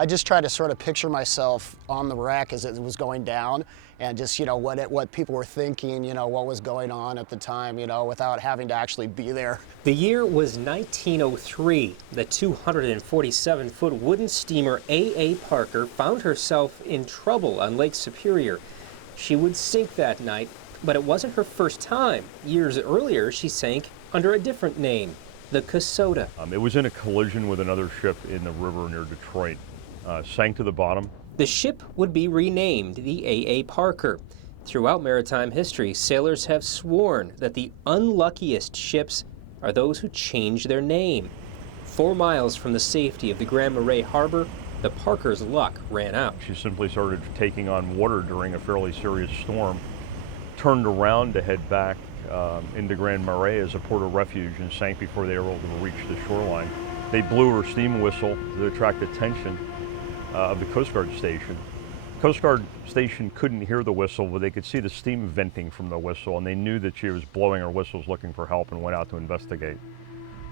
I just tried to sort of picture myself on the wreck as it was going down, and just, you know, what people were thinking, you know, what was going on at the time, you know, without having to actually be there. The year was 1903. The 247-foot wooden steamer A.A. Parker found herself in trouble on Lake Superior. She would sink that night, but it wasn't her first time. Years earlier, she sank under a different name, the Kasota. It was in a collision with another ship in the river near Detroit. Sank to the bottom. The ship would be renamed the A.A. Parker. Throughout maritime history, sailors have sworn that the unluckiest ships are those who change their name. 4 miles from the safety of the Grand Marais harbor, the Parker's luck ran out. She simply started taking on water during a fairly serious storm, turned around to head back into Grand Marais as a port of refuge, and sank before they were able to reach the shoreline. They blew her steam whistle to attract attention of the Coast Guard station. Coast Guard station couldn't hear the whistle, but they could see the steam venting from the whistle, and they knew that she was blowing her whistles looking for help and went out to investigate.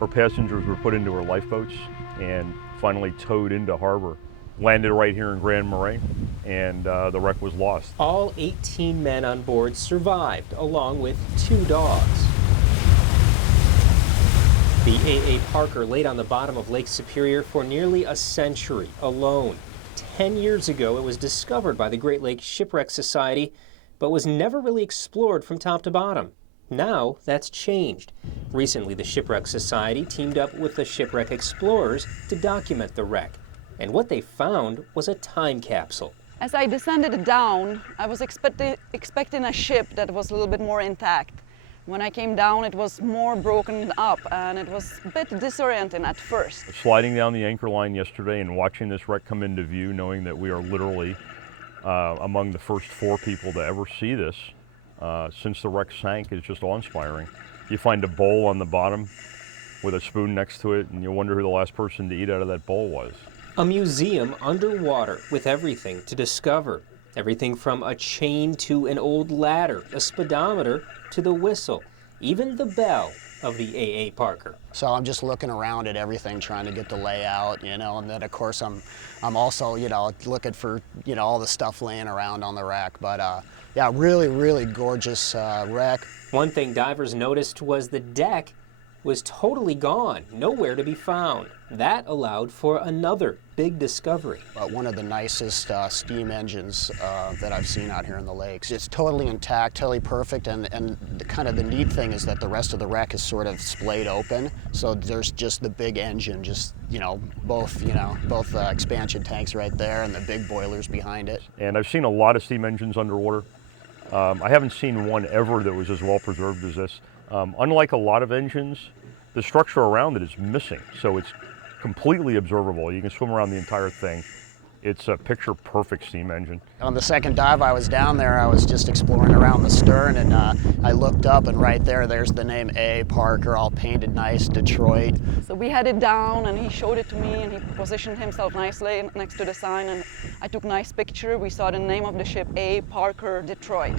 Her passengers were put into her lifeboats and finally towed into harbor. Landed right here in Grand Marais, and the wreck was lost. All 18 men on board survived, along with 2 dogs. The A.A. Parker laid on the bottom of Lake Superior for nearly a century alone. 10 years ago, it was discovered by the Great Lakes Shipwreck Society, but was never really explored from top to bottom. Now, that's changed. Recently, the Shipwreck Society teamed up with the Shipwreck Explorers to document the wreck. And what they found was a time capsule. As I descended down, I was expecting a ship that was a little bit more intact. When I came down, it was more broken up, and it was a bit disorienting at first. Sliding down the anchor line yesterday and watching this wreck come into view, knowing that we are literally among the first 4 people to ever see this since the wreck sank, is just awe-inspiring. You find a bowl on the bottom with a spoon next to it, and you wonder who the last person to eat out of that bowl was. A museum underwater with everything to discover. Everything from a chain to an old ladder, a speedometer to the whistle, even the bell of the A.A. Parker. So I'm just looking around at everything, trying to get the layout, you know, and then of course I'm also, you know, looking for, you know, all the stuff laying around on the wreck. But yeah, really gorgeous wreck. One thing divers noticed was the deck was totally gone, nowhere to be found. That allowed for another big discovery. One of the nicest steam engines that I've seen out here in the lakes. It's totally intact, totally perfect, and the neat thing is that the rest of the wreck is sort of splayed open, so there's just the big engine, just, you know, both expansion tanks right there and the big boilers behind it. And I've seen a lot of steam engines underwater. I haven't seen one ever that was as well preserved as this. Unlike a lot of engines, the structure around it is missing, so it's completely observable. You can swim around the entire thing. It's a picture-perfect steam engine. On the second dive I was down there, I was just exploring around the stern, and I looked up, and right there's the name A. Parker, all painted nice, Detroit. So we had it down, and he showed it to me, and he positioned himself nicely next to the sign, and I took a nice picture. We saw the name of the ship, A. Parker, Detroit.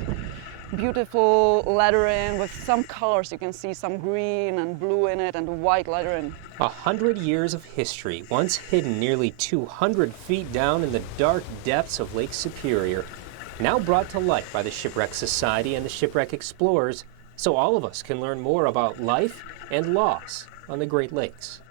Beautiful lettering with some colors. You can see some green and blue in it and white lettering. 100 years of history, once hidden nearly 200 feet down in the dark depths of Lake Superior, now brought to light by the Shipwreck Society and the Shipwreck Explorers, so all of us can learn more about life and loss on the Great Lakes.